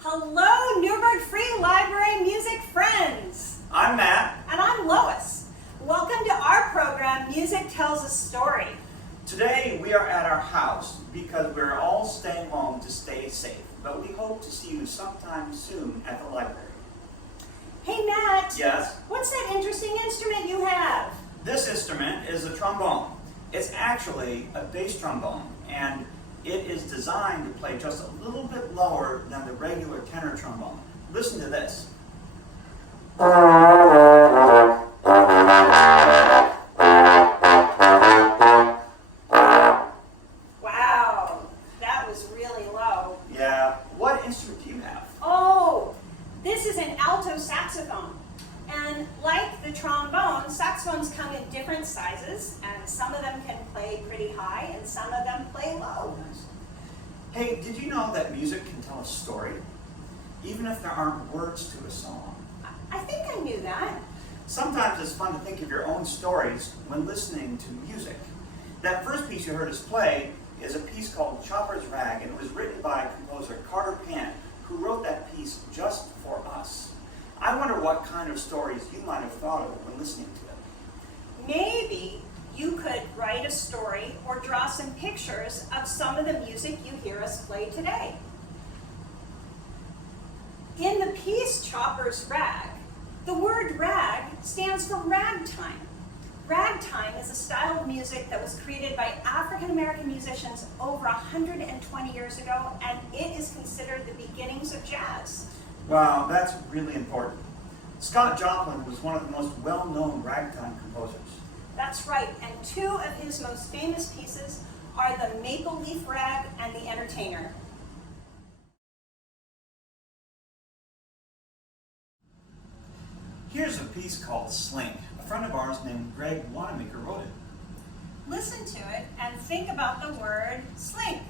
Hello, Newburgh Free Library music friends. I'm Matt. And I'm Lois. Welcome to our program, Music Tells a Story. Today we are at our house because we're all staying home to stay safe, but we hope to see you sometime soon at the library. Hey Matt. Yes? What's that interesting instrument you have? This instrument is a trombone. It's actually a bass trombone, and it is designed to play just a little bit lower than the regular tenor trombone. Listen to this. Wow, that was really low. Yeah, what instrument do you have? Oh, this is an alto saxophone. And like the trombone, saxophones come in different sizes, and some of them can play pretty high, and some of them play low. Nice. Hey, did you know that music can tell a story? Even if there aren't words to a song. I think I knew that. Sometimes it's fun to think of your own stories when listening to music. That first piece you heard us play is a piece called Chopper's Rag, and it was written by composer Pann, who wrote that piece just for us. I wonder what kind of stories you might have thought of when listening to it. Maybe you could write a story or draw some pictures of some of the music you hear us play today. In the piece Chopper's Rag, the word rag stands for ragtime. Ragtime is a style of music that was created by African American musicians over 120 years ago, and it is considered the beginnings of jazz. Wow, that's really important. Scott Joplin was one of the most well-known ragtime composers. That's right, and two of his most famous pieces are the Maple Leaf Rag and the Entertainer. Here's a piece called Slink. A friend of ours named Greg Wanamaker wrote it. Listen to it and think about the word slink.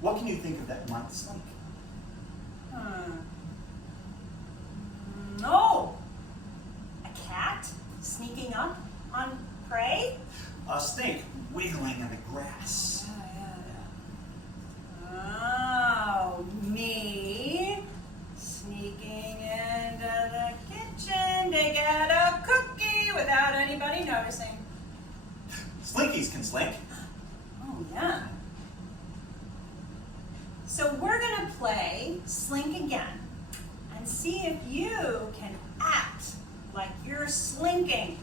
What can you think of that might slink? Oh, a cat sneaking up on prey? A snake wiggling in the grass. Oh, me sneaking into the kitchen to get a cookie without anybody noticing. Slinkies can slink. Oh, yeah. So we're going to play Slink again and see if you can act like you're slinking.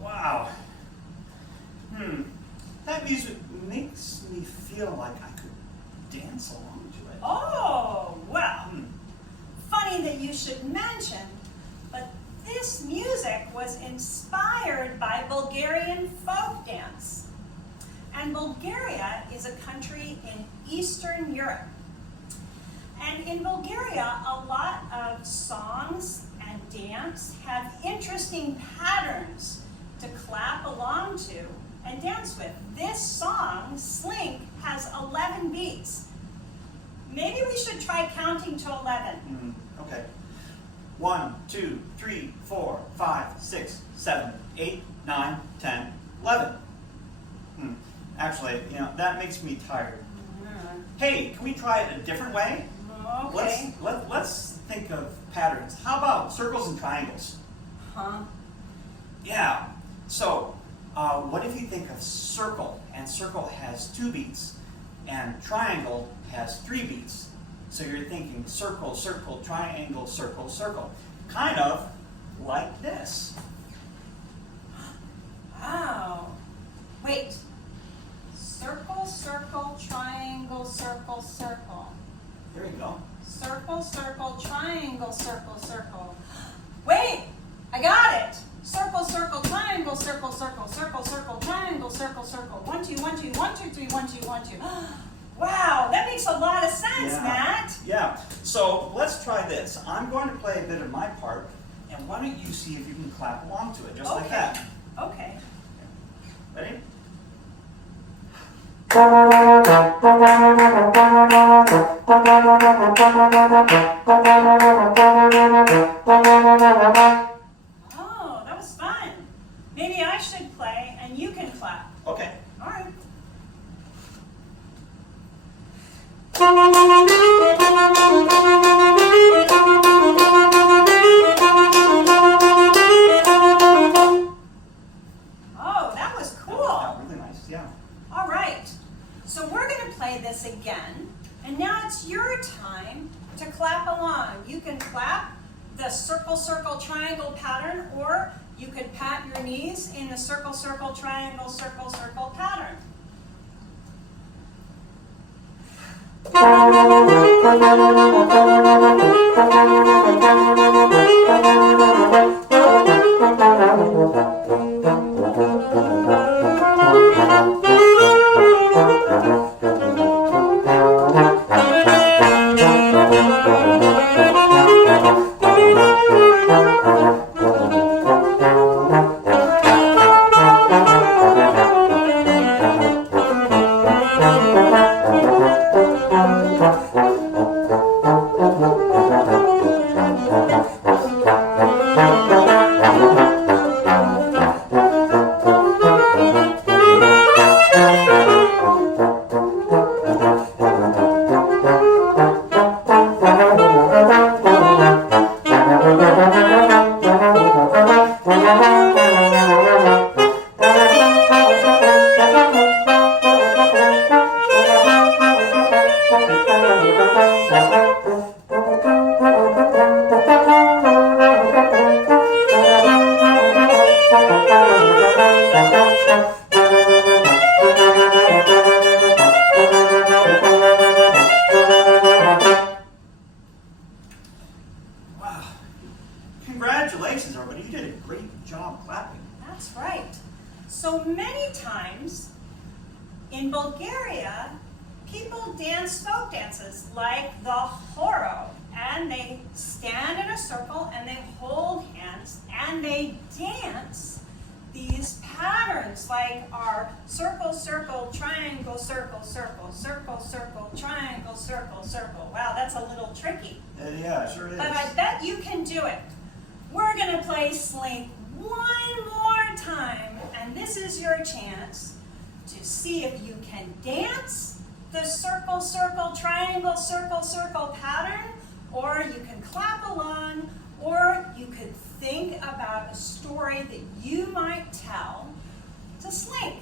Wow. That music makes me feel like I could dance along to it. Oh, well, funny that you should mention, but this music was inspired by Bulgarian folk dance. And Bulgaria is a country in Eastern Europe. And in Bulgaria, a lot of songs and dance have interesting patterns to clap along to and dance with. This song, Slink, has 11 beats. Maybe we should try counting to 11. Okay. 1, 2, 3, 4, 5, 6, 7, 8, 9, 10, 11. Actually, that makes me tired. Hey, can we try it a different way? Okay. Let's think of patterns. How about circles and triangles? Yeah. So, what if you think of circle, and circle has 2 beats, and triangle has 3 beats. So you're thinking circle, circle, triangle, circle, circle. Kind of like this. Wow. Wait. Circle, circle, triangle, circle, circle. There you go. Circle, circle, triangle, circle, circle. Wait! I got it! Circle, circle, triangle, circle, circle, circle, circle, triangle, circle, circle. 1, 2, 1, 2, 1, 2, 3, 1, 2, 1, 2. Wow, that makes a lot of sense, Matt. Yeah. So let's try this. I'm going to play a bit of my part, and why don't you see if you can clap along to it, just like that. Okay. Ready? Oh, that was fun. Maybe I should play and you can clap. Okay. All right. Oh, that was cool. Yeah, really nice, yeah. All right. So we're going to play this again. And now it's your time to clap along. You can clap the circle, circle, triangle pattern, or you could pat your knees in the circle, circle, triangle, circle, circle pattern. In Bulgaria, people dance folk dances like the horo, and they stand in a circle and they hold hands and they dance these patterns like our circle, circle, triangle, circle, circle, circle, circle, triangle, circle, circle. Wow, that's a little tricky. Yeah, sure is. But I bet you can do it. We're going to play Slink one more time, and this is your chance to see if you can dance the circle, circle, triangle, circle, circle pattern, or you can clap along, or you could think about a story that you might tell to Slink.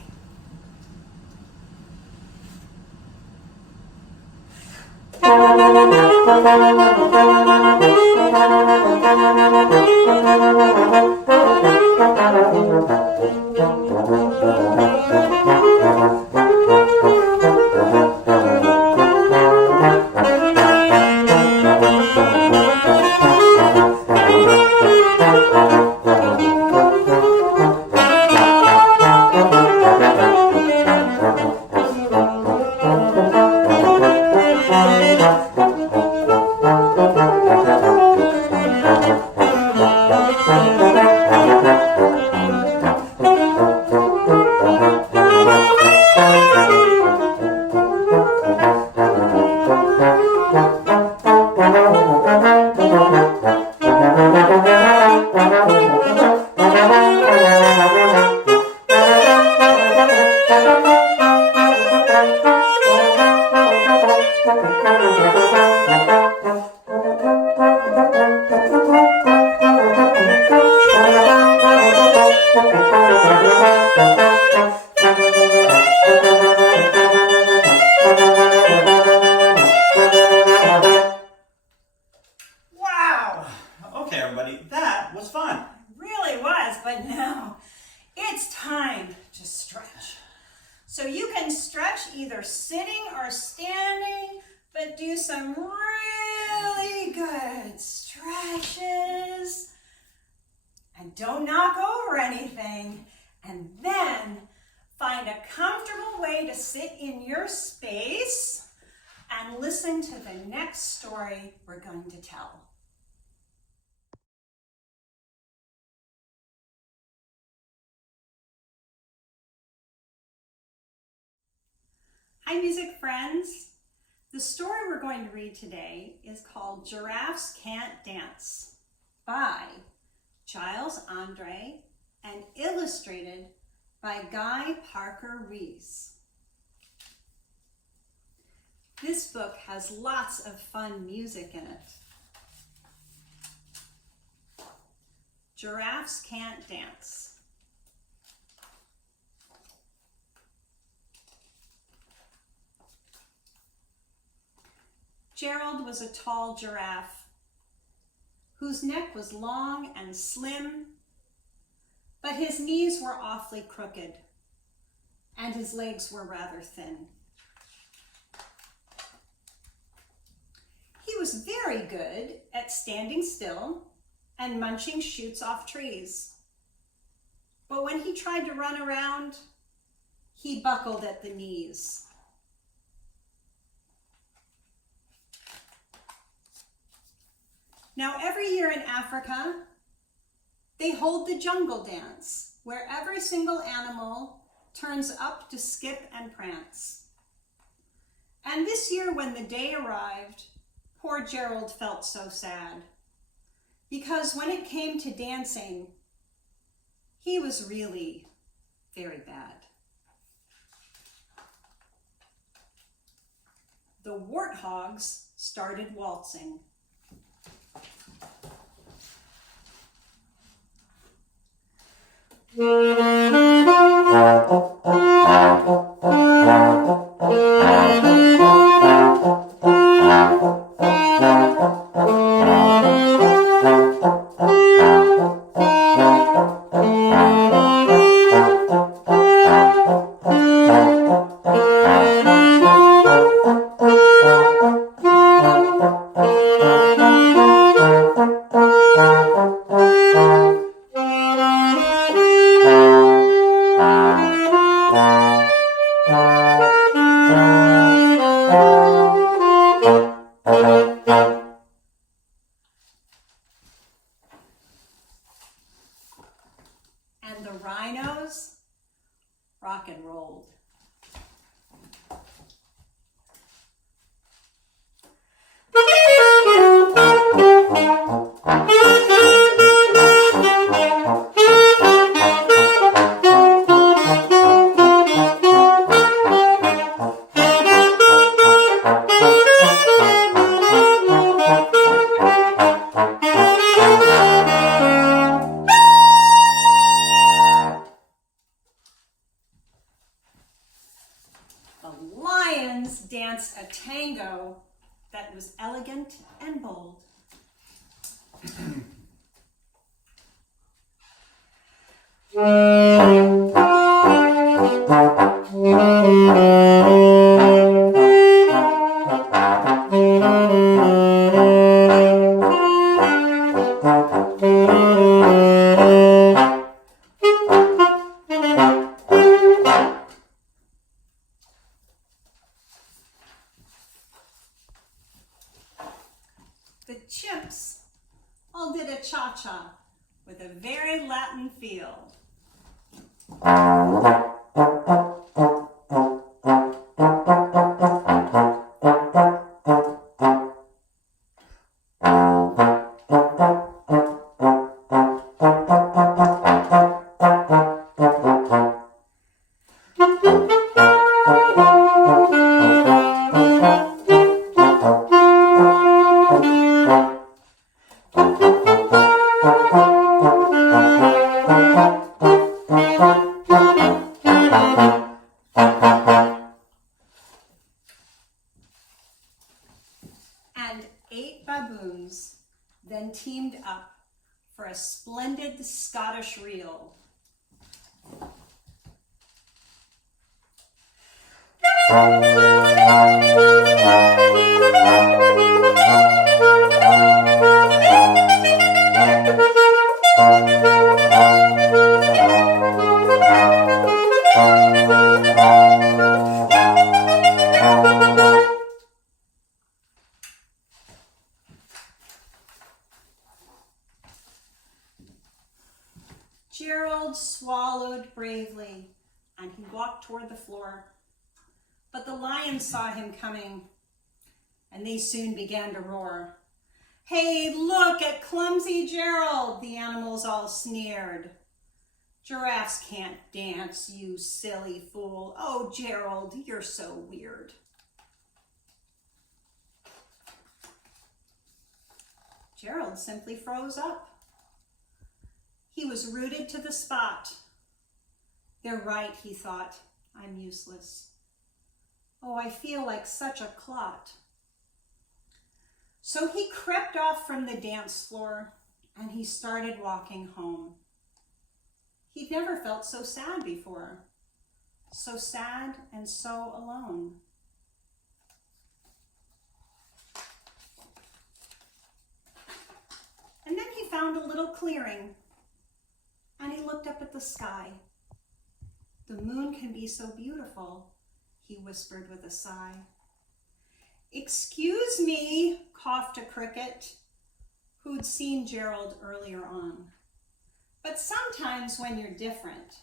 Don't knock over anything, and then find a comfortable way to sit in your space and listen to the next story we're going to tell. Hi, music friends. The story we're going to read today is called Giraffes Can't Dance by Giles, Andreae, and illustrated by Parker-Rees. This book has lots of fun music in it. Giraffes Can't Dance. Gerald was a tall giraffe whose neck was long and slim, but his knees were awfully crooked, and his legs were rather thin. He was very good at standing still and munching shoots off trees. But when he tried to run around, he buckled at the knees. Now, every year in Africa, they hold the jungle dance, where every single animal turns up to skip and prance. And this year, when the day arrived, poor Gerald felt so sad, because when it came to dancing, he was really very bad. The warthogs started waltzing. And the rhinos rock and rolled. Danced a tango that was elegant and bold. The chimps all did a cha-cha with a very Latin feel. And 8 baboons then teamed up for a splendid Scottish reel. Gerald swallowed bravely, and he walked toward the floor. But the lions saw him coming, and they soon began to roar. "Hey, look at clumsy Gerald," the animals all sneered. "Giraffes can't dance, you silly fool. Oh, Gerald, you're so weird." Gerald simply froze up. He was rooted to the spot. "They're right," he thought. "I'm useless. Oh, I feel like such a clot." So he crept off from the dance floor and he started walking home. He'd never felt so sad before. So sad and so alone. And then he found a little clearing. And he looked up at the sky. "The moon can be so beautiful," he whispered with a sigh. "Excuse me," coughed a cricket, who'd seen Gerald earlier on. "But sometimes when you're different,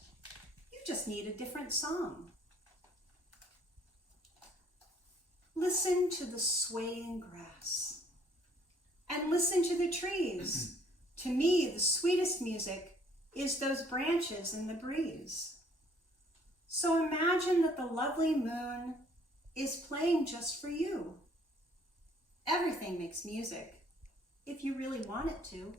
you just need a different song. Listen to the swaying grass and listen to the trees. To me, the sweetest music is those branches in the breeze. So imagine that the lovely moon is playing just for you. Everything makes music, if you really want it to."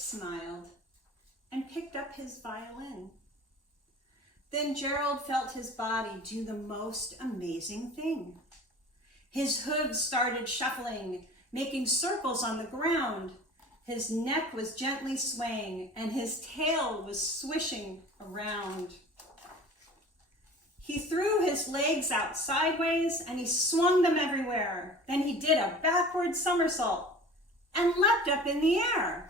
smiled and picked up his violin. Then Gerald felt his body do the most amazing thing. His hooves started shuffling, making circles on the ground. His neck was gently swaying, and his tail was swishing around. He threw his legs out sideways, and he swung them everywhere. Then he did a backward somersault and leapt up in the air.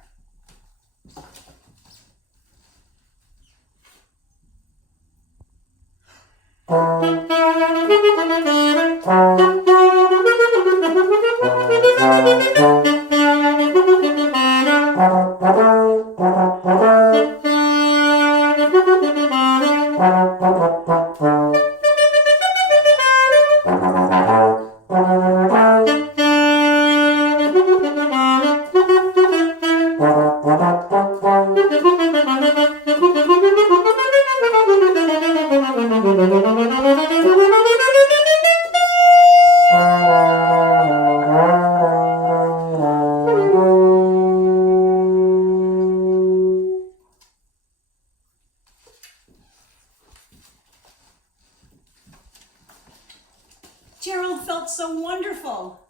Gerald felt so wonderful.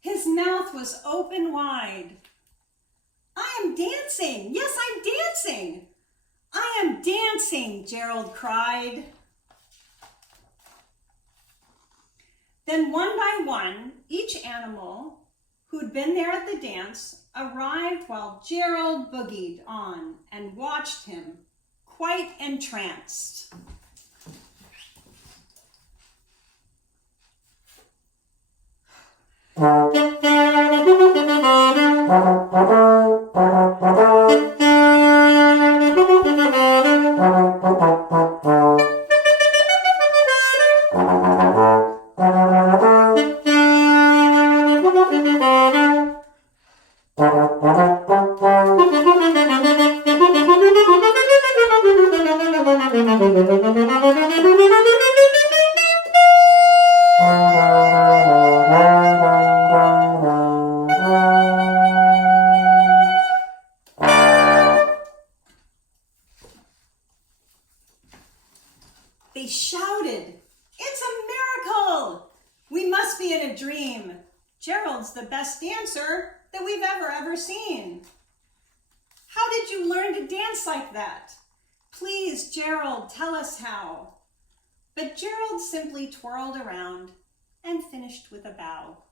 His mouth was open wide. I am dancing. Yes, I'm dancing. I am dancing, Gerald cried. Then one by one, each animal who'd been there at the dance arrived while Gerald boogied on and watched him, quite entranced. They shouted, "It's a miracle! We must be in a dream. Gerald's the best dancer that we've ever seen. How did you learn to dance like that? Please, Gerald, tell us how." But Gerald simply twirled around and finished with a bow.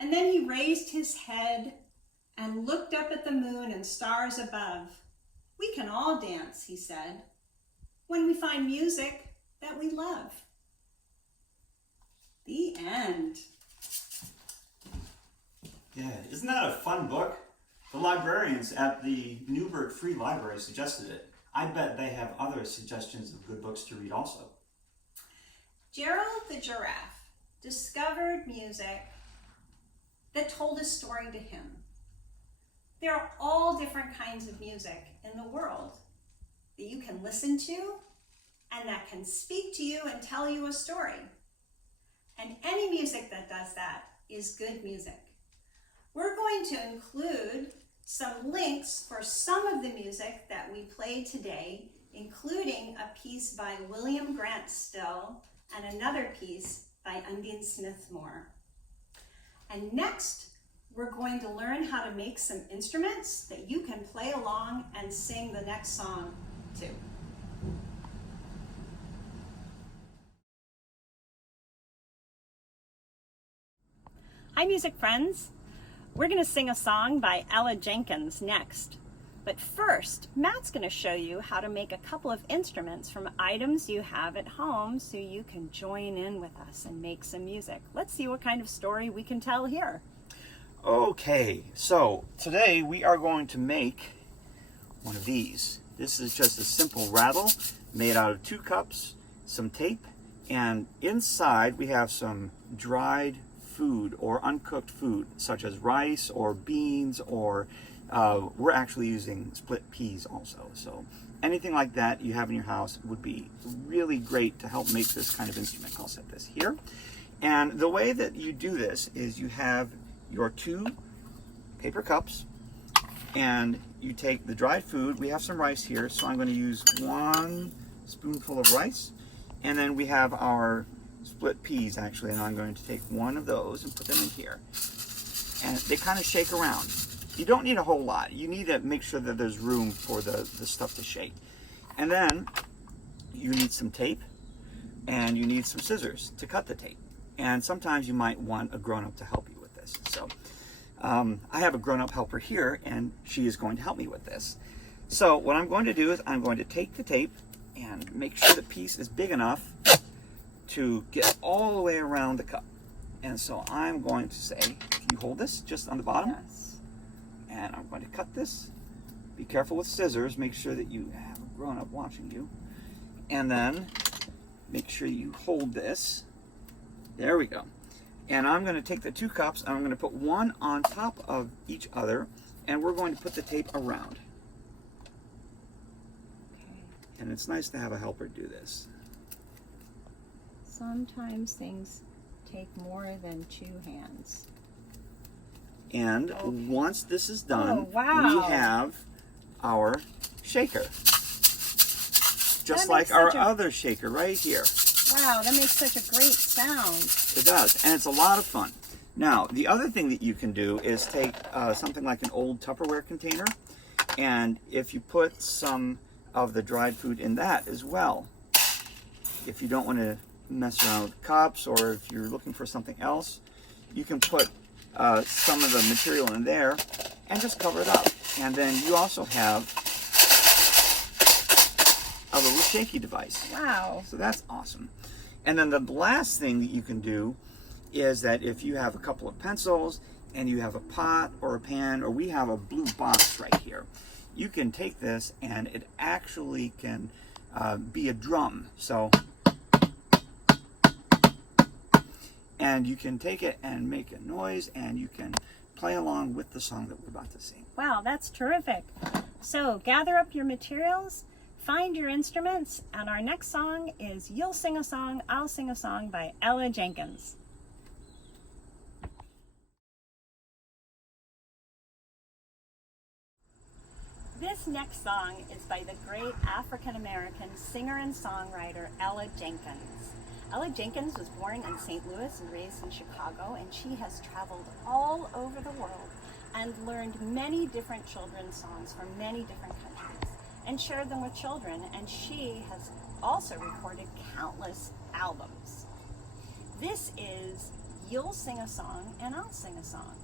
And then he raised his head and looked up at the moon and stars above. "We can all dance," he said, "when we find music that we love." The end. Yeah, isn't that a fun book? The librarians at the Newburgh Free Library suggested it. I bet they have other suggestions of good books to read also. Gerald the Giraffe discovered music that told a story to him. There are all different kinds of music in the world that you can listen to and that can speak to you and tell you a story. And any music that does that is good music. We're going to include some links for some of the music that we played today, including a piece by William Grant Still and another piece by Undine Smith-Moore. And next, we're going to learn how to make some instruments that you can play along and sing the next song to. Hi, music friends. We're going to sing a song by Ella Jenkins next. But first, Matt's going to show you how to make a couple of instruments from items you have at home so you can join in with us and make some music. Let's see what kind of story we can tell here. Okay, so today we are going to make one of these. This is just a simple rattle made out of 2 cups, some tape, and inside we have some dried food or uncooked food such as rice or beans, or we're actually using split peas also. So anything like that you have in your house would be really great to help make this kind of instrument. I'll set this here. And the way that you do this is you have your 2 paper cups, and you take the dried food. We have some rice here, so I'm going to use 1 spoonful of rice, and then we have our split peas actually, and I'm going to take 1 of those and put them in here. And they kind of shake around. You don't need a whole lot. You need to make sure that there's room for the stuff to shake. And then you need some tape, and you need some scissors to cut the tape. And sometimes you might want a grown-up to help you with this. So I have a grown-up helper here, and she is going to help me with this. So what I'm going to do is I'm going to take the tape and make sure the piece is big enough to get all the way around the cup. And so I'm going to say, can you hold this just on the bottom? Yes. And I'm going to cut this. Be careful with scissors. Make sure that you have a grown-up watching you. And then make sure you hold this. There we go. And I'm going to take the 2 cups and I'm going to put 1 on top of each other, and we're going to put the tape around. Okay. And it's nice to have a helper do this. Sometimes things take more than 2 hands. And Okay. once this is done, Oh, wow. we have our shaker. Just That like makes our such a- other shaker right here. Wow, that makes such a great sound. It does, and it's a lot of fun. Now, the other thing that you can do is take something like an old Tupperware container, and if you put some of the dried food in that as well, if you don't want to mess around with cups, or if you're looking for something else, you can put some of the material in there and just cover it up. And then you also have a little shaky device. Wow. So that's awesome. And then the last thing that you can do is that if you have a couple of pencils and you have a pot or a pan, or we have a blue box right here, you can take this and it actually can be a drum. So, and you can take it and make a noise, and you can play along with the song that we're about to sing. Wow, that's terrific. So gather up your materials, find your instruments, and our next song is You'll Sing a Song, I'll Sing a Song by Ella Jenkins. This next song is by the great African-American singer and songwriter Ella Jenkins. Ella Jenkins was born in St. Louis and raised in Chicago, and she has traveled all over the world and learned many different children's songs from many different countries and shared them with children, and she has also recorded countless albums. This is You'll Sing a Song and I'll Sing a Song.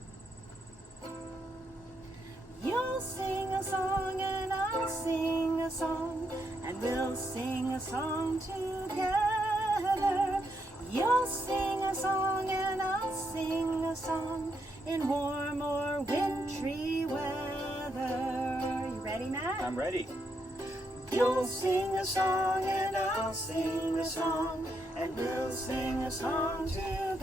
You'll sing a song and I'll sing a song, and we'll sing a song together. You'll sing a song and I'll sing a song in warm or wintry weather. You ready, Matt? I'm ready. You'll sing a song and I'll sing a song, and we'll sing a song together.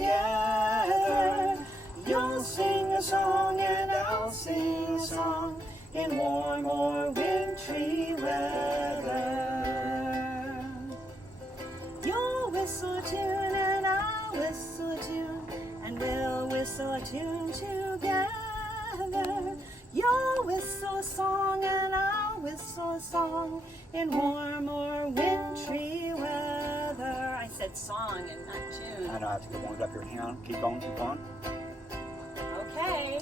You'll sing a song and I'll sing a song in warm or wintry weather. You'll whistle a tune and I'll whistle a tune, and we'll whistle a tune together. You'll whistle a song and I'll whistle a song in warm or wintry weather. I said song and not tune. I know I have to get warmed up here. Hang on. Keep going, keep going. Okay.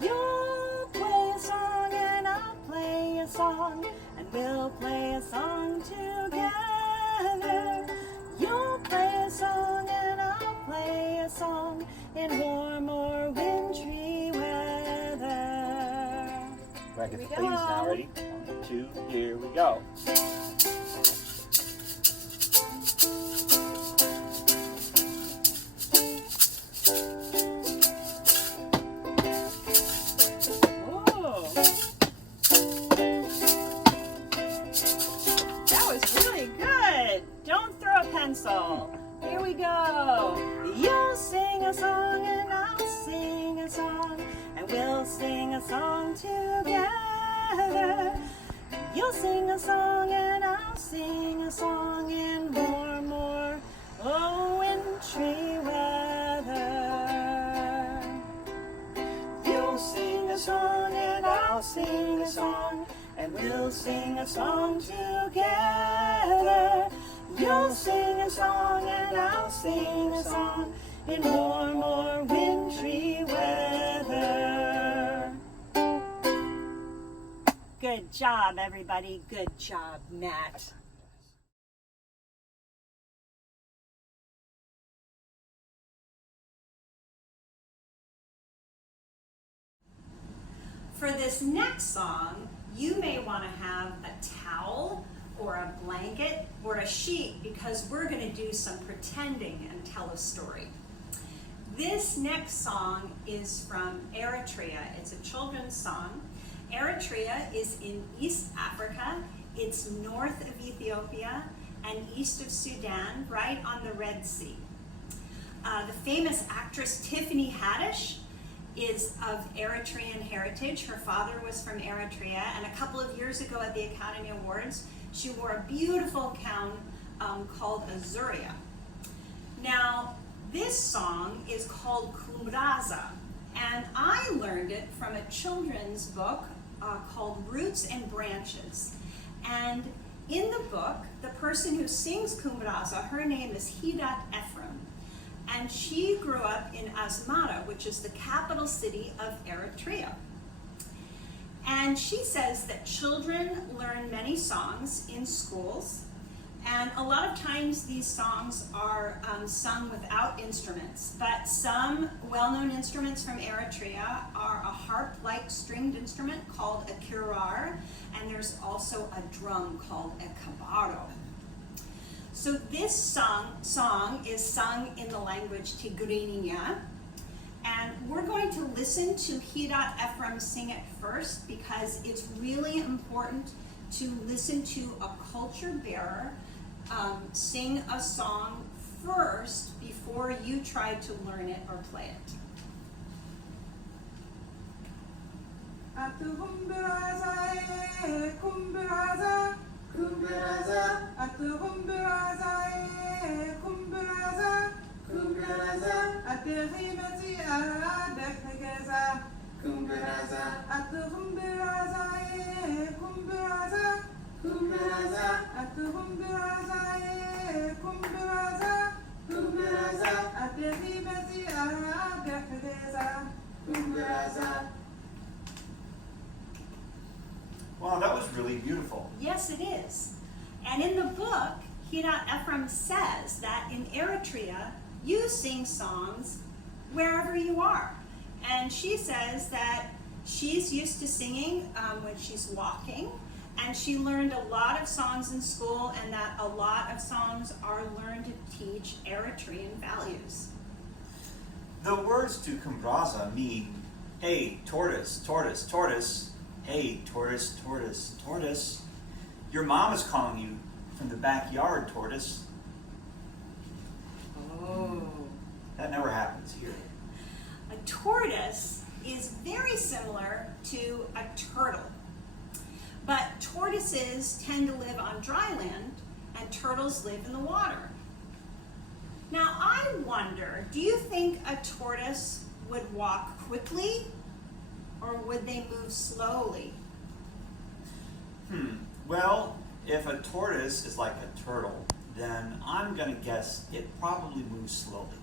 You'll play a song and I'll play a song, and we'll play a song together. You'll play a song and I'll play a song in warm or wintry weather. Bracket Here the we please now. go. Ready? 1, 2, here we go. Whoa. That was really good. Don't throw a pencil. Here we go. You'll sing a song and I'll sing sing a song together. You'll sing a song and I'll sing a song in warm or wintry weather. You'll sing a song and I'll sing a song, and we'll sing a song together. You'll sing a song and I'll sing a song in warm or wintry weather. Good job, everybody. Good job, Matt. For this next song, you may want to have a towel or a blanket or a sheet, because we're going to do some pretending and tell a story. This next song is from Eritrea. It's a children's song. Eritrea is in East Africa. It's north of Ethiopia and east of Sudan, right on the Red Sea. The famous actress Tiffany Haddish is of Eritrean heritage. Her father was from Eritrea, and a couple of years ago at the Academy Awards, she wore a beautiful gown called a zuria. Now, this song is called Kumbraza, and I learned it from a children's book called Roots and Branches. And in the book, the person who sings Kumbraza, her name is Hidaat Ephrem, and she grew up in Asmara, which is the capital city of Eritrea. And she says that children learn many songs in schools, and a lot of times these songs are sung without instruments, but some well-known instruments from Eritrea are a harp-like stringed instrument called a kirar, and there's also a drum called a kabaro. So this song is sung in the language Tigrinya, and we're going to listen to Hidaat Ephrem sing it first, because it's really important to listen to a culture bearer sing a song first before you try to learn it or play it. Kumbraza, Kumbraza, Kumbraza, Kumbraza, Kumbraza, Kumbraza, Aterimati Adekagaza, Kumbraza, Kumbraza, Kumbraza, Kumbraza, Kumbraza, Kumbraza, Kumbraza, Aterimati Adekagaza, Kumbraza. Wow, that was really beautiful. Yes, it is. And in the book, Hidaat Ephrem says that in Eritrea, you sing songs wherever you are. And she says that she's used to singing when she's walking, and she learned a lot of songs in school, and that a lot of songs are learned to teach Eritrean values. The words to Kumbraza mean, hey, tortoise, tortoise, tortoise. Hey, tortoise, tortoise, tortoise. Your mom is calling you from the backyard, tortoise. Oh. That never happens here. A tortoise is very similar to a turtle. But tortoises tend to live on dry land, and turtles live in the water. Now, I wonder, do you think a tortoise would walk quickly, or would they move slowly? Well, if a tortoise is like a turtle, then I'm going to guess it probably moves slowly.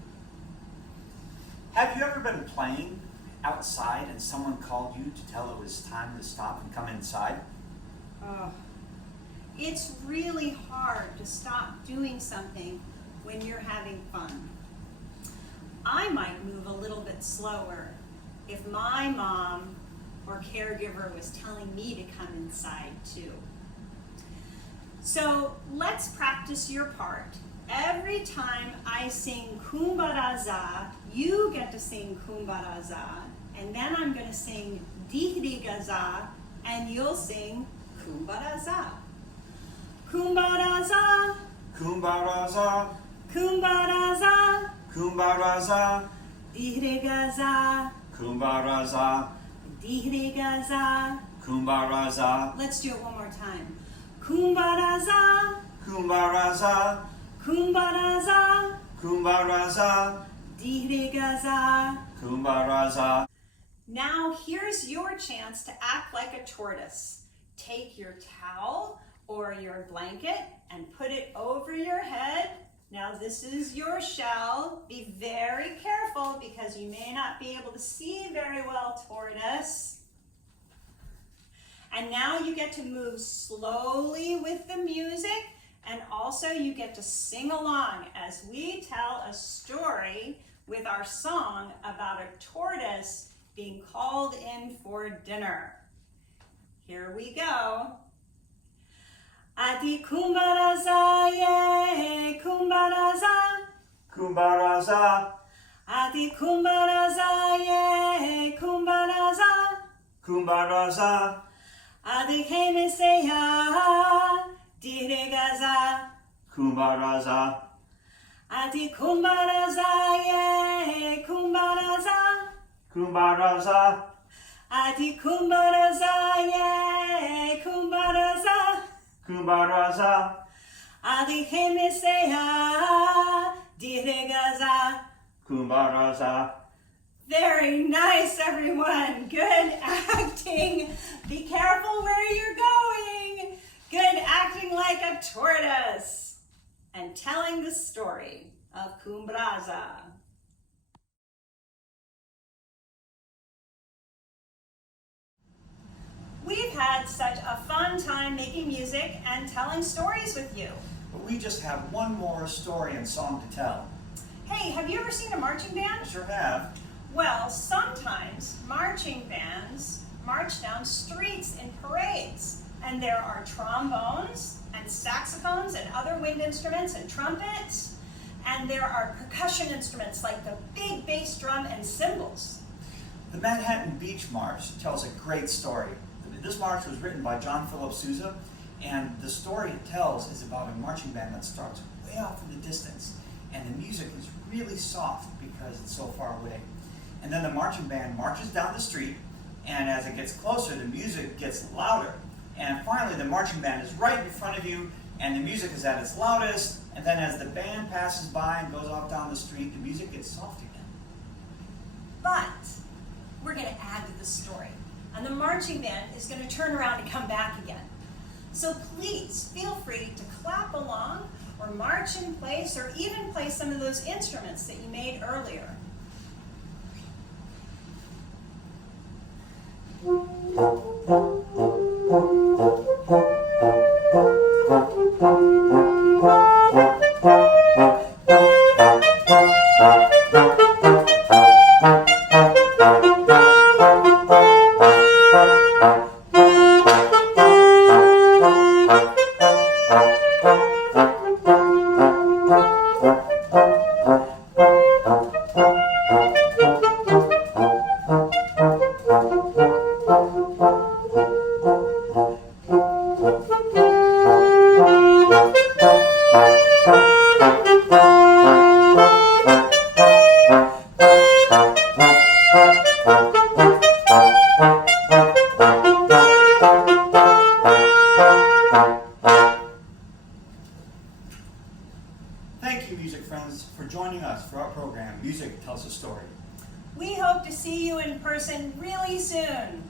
Have you ever been playing outside and someone called you to tell it was time to stop and come inside? Oh, it's really hard to stop doing something when you're having fun. I might move a little bit slower if my mom or caregiver was telling me to come inside too. So let's practice your part. Every time I sing Kumbraza, you get to sing Kumbraza, and then I'm going to sing Dihrigaza, and you'll sing Kumbraza. Kumbraza, Kumbraza, Kumbraza, Kumbraza, Dihrigaza, Kumbraza, Kumbraza. Kumbraza. Let's do it one more time. Kumbraza. Kumbraza. Kumbraza. Kumbraza. Kumbraza. Now here's your chance to act like a tortoise. Take your towel or your blanket and put it over your head. Now this is your shell. Be very careful because you may not be able to see very well, tortoise. And now you get to move slowly with the music, and also you get to sing along as we tell a story with our song about a tortoise being called in for dinner. Here we go. Adi Kumbraza, ye Kumbraza. Kumbraza. Adi Kumbraza, ye Kumbraza. Kumbraza. Adi Hemeseya, Diregaza. Kumbraza. Adi Kumbraza, ye Kumbraza. Kumbraza. Adi Kumbraza, ye Kumbraza. Kumbraza. Adi Hemeseya, Diregaza. Kumbraza. Very nice, everyone. Good acting. Be careful where you're going. Good acting like a tortoise. And telling the story of Kumbraza. We've had such a fun time making music and telling stories with you. But we just have one more story and song to tell. Hey, have you ever seen a marching band? I sure have. Well, sometimes marching bands march down streets in parades, and there are trombones and saxophones and other wind instruments and trumpets, and there are percussion instruments like the big bass drum and cymbals. The Manhattan Beach March tells a great story. This march was written by Phillip Sousa, and the story it tells is about a marching band that starts way off in the distance, and the music is really soft because it's so far away. And then the marching band marches down the street, and as it gets closer, the music gets louder. And finally, the marching band is right in front of you, and the music is at its loudest, and then as the band passes by and goes off down the street, the music gets soft again. But we're going to add to the story, and the marching band is going to turn around and come back again. So please feel free to clap along, or march in place, or even play some of those instruments that you made earlier. Thank you, music friends, for joining us for our program, Music Tells a Story. We hope to see you in person really soon.